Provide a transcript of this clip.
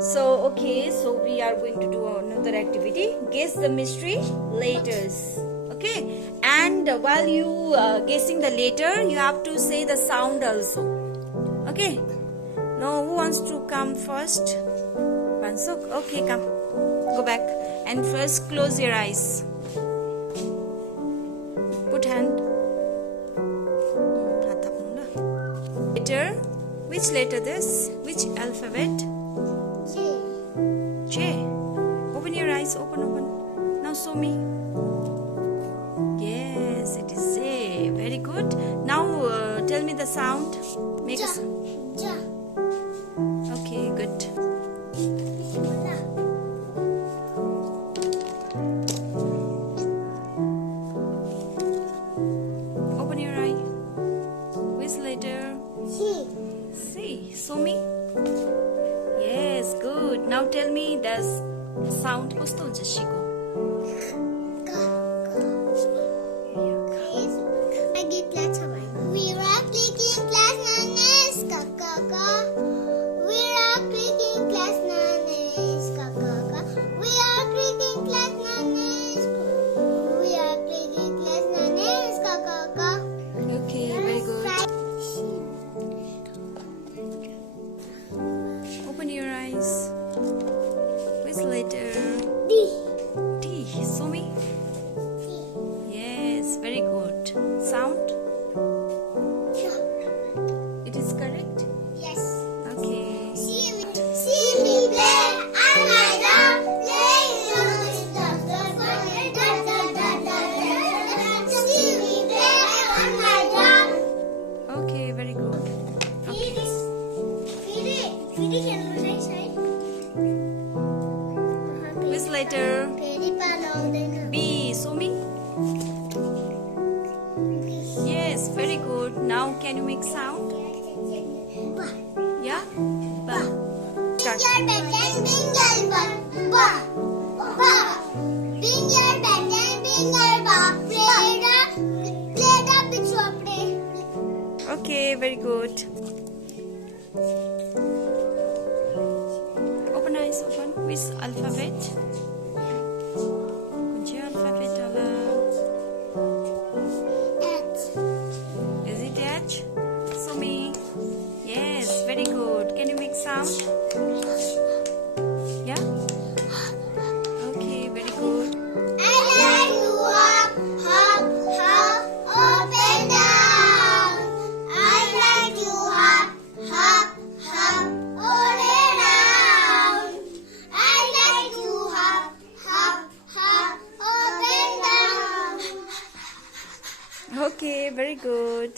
So we are going to do another activity. Guess the mystery letters. Okay, and while you guessing the letter, you have to say the sound also. Okay. Now, who wants to come first? Pansuk. Okay, come. Go back and first close your eyes. Put hand. Letter. Which letter this? Which alphabet? J. Open your eyes. Open. Now show me. Yes, it is J. Very good. Now tell me the sound. Make a sound. Okay, good. Open your eye. Which letter? C. Show me. Yes, good. Now tell me the sound. कस्तो हुन्छ Seiko? Open your eyes. Which letter? D. D. Show me. Yes, very good. Sound? It is correct? Yes. Okay. See me play on my drum, playing on the stuff. See me play on my drum. Okay, very good. Okay. Which letter? B. Show me. Yes, very good. Now can you make sound? Yeah? Ba. Start. Okay, very good. Open eyes, open. Which alphabet? Which alphabet? Is it H? Show me. Yes, very good. Can you make sound? Yeah? Okay, very good. Okay, very good.